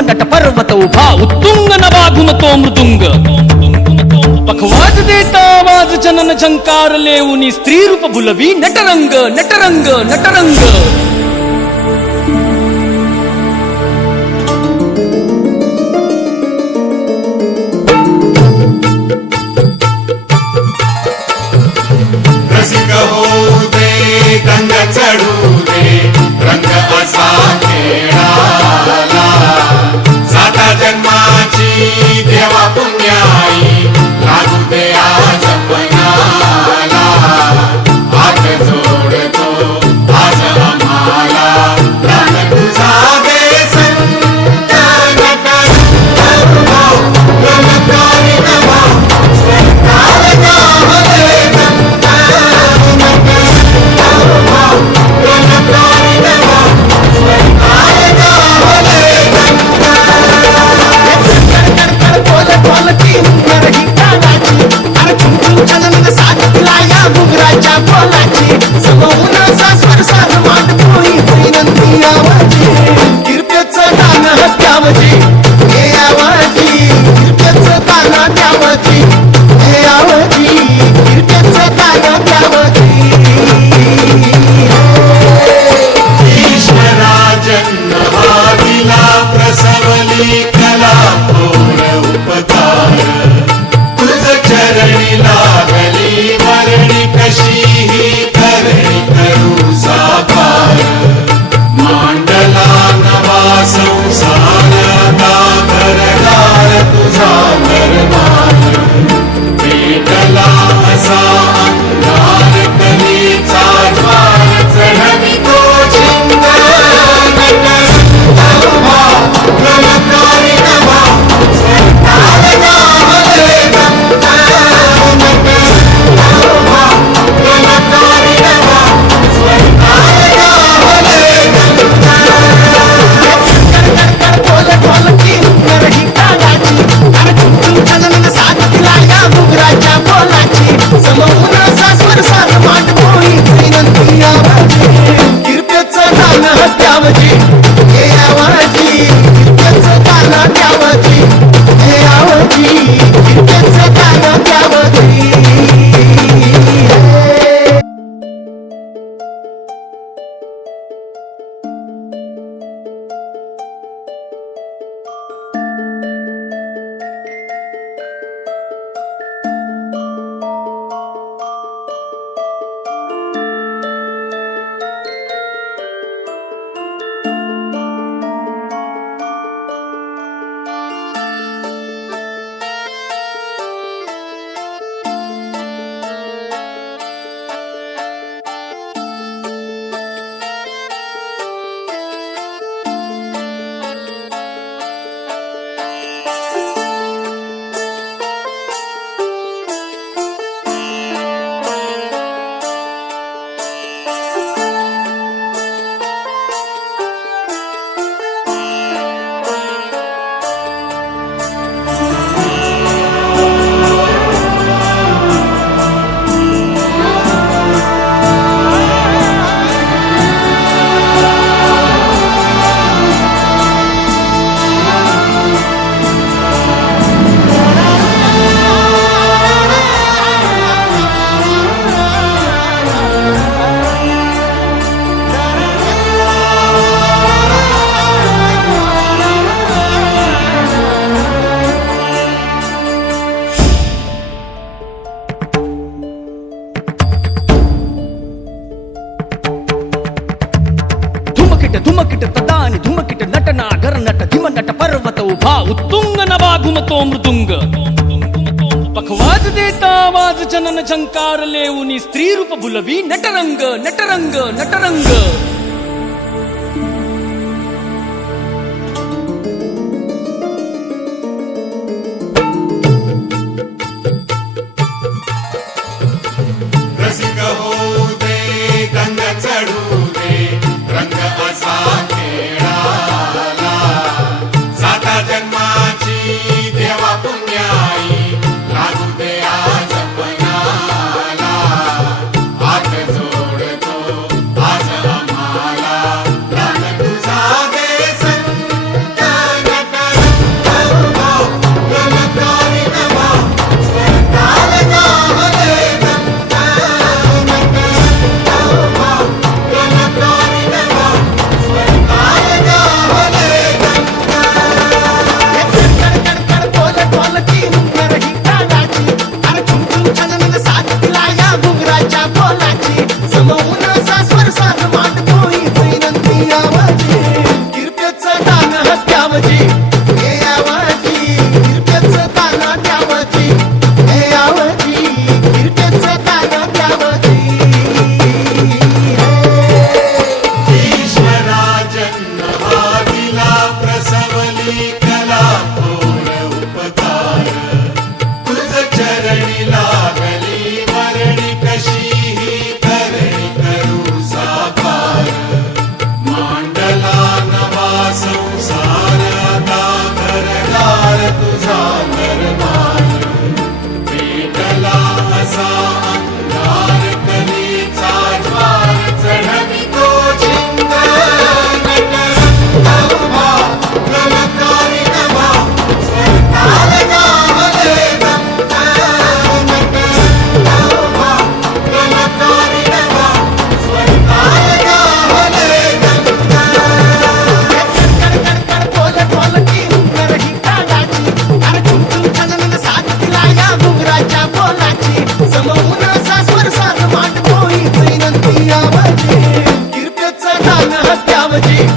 धीमनट पर्वत उभा उत्तुंग नवागुम तो मृदुंग पखवाज देता आवाज जनन झंकार लेऊनी स्त्री रूप बुलवी नटरंग नटरंग नटरंग रसिक होऊ दे रंग चढू दे रंग असा खेळाला साता जन्माची देवा पुण्याई लागू दे आज पणाला हात जोडतो आज आम्हाला प्राण तुझा दे संत नमकारी नवा स्वर्गाल गावले प्रसवली कला थोर उपकार तुझ चरणी लागली मरणी कशी ही करणी करू साकार मांडला नवा संसार घरदार तुझा निर्माण पेटला असा अंगार कलीचा ज्वार चढवी तो चिंगार धुमकिट तदानी धुमकिट नटना गरनट धीमनट पर्वत उभा उत्तुंग नवागुम तो मृदुंग पखवाज देता आवाज जनन झंकार लेऊनी स्त्री रूप बुलवी नटरंग नटरंग नटरंग रसिक होऊ दे रंग चढू दे रंग असा खेळाला साता जन्माची देवा पुण्याई लागू दे आज पणाला हात जोडतो आज आम्हाला प्राण तुझा दे संत सावजी